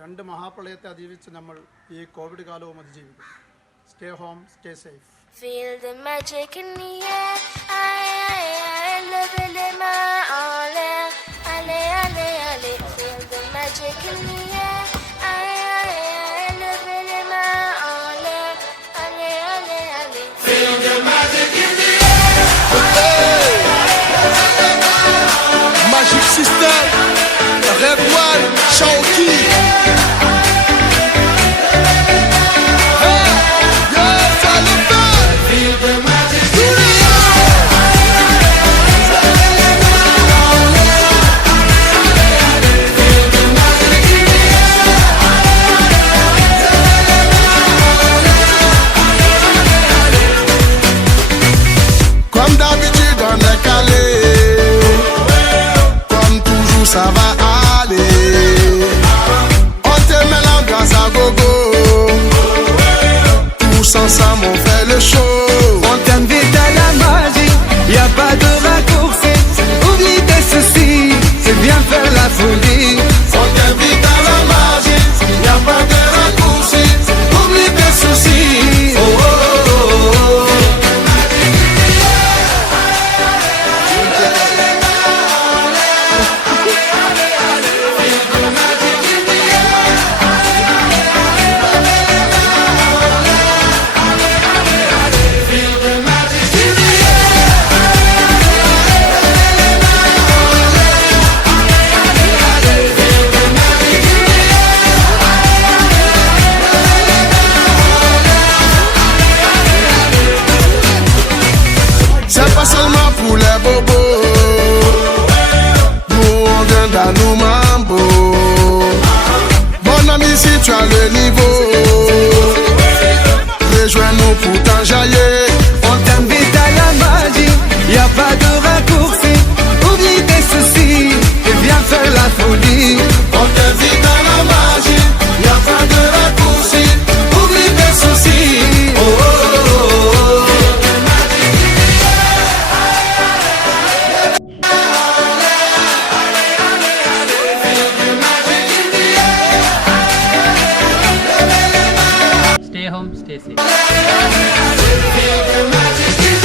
രണ്ട് മഹാപ്രളയത്തെ അതിജീവിച്ച് നമ്മൾ ഈ കോവിഡ് കാലവും അതിജീവിക്കും. Stay home, stay safe. Feel the magic in the air, level in my all air, ale ale ale. Feel the magic in the air, level in my all air, ale ale ale. Feel the magic in the air. Magic System, Red One, Chauki. Comme d'habitude on est calé, comme toujours ça va aller. On te met l'ambiance à gogo, tous ensemble on fait le show. On t'invite à la magie, y a pas de raccourci. Oublie tes soucis, c'est bien faire la folie. On t'invite à la magie, y a pas de raccourci. Oublie tes soucis. Oh, oh, oh, oh. C'est pas seulement pour les bobos, nous on vient dans nos mambo. Mon ami, si tu as le niveau,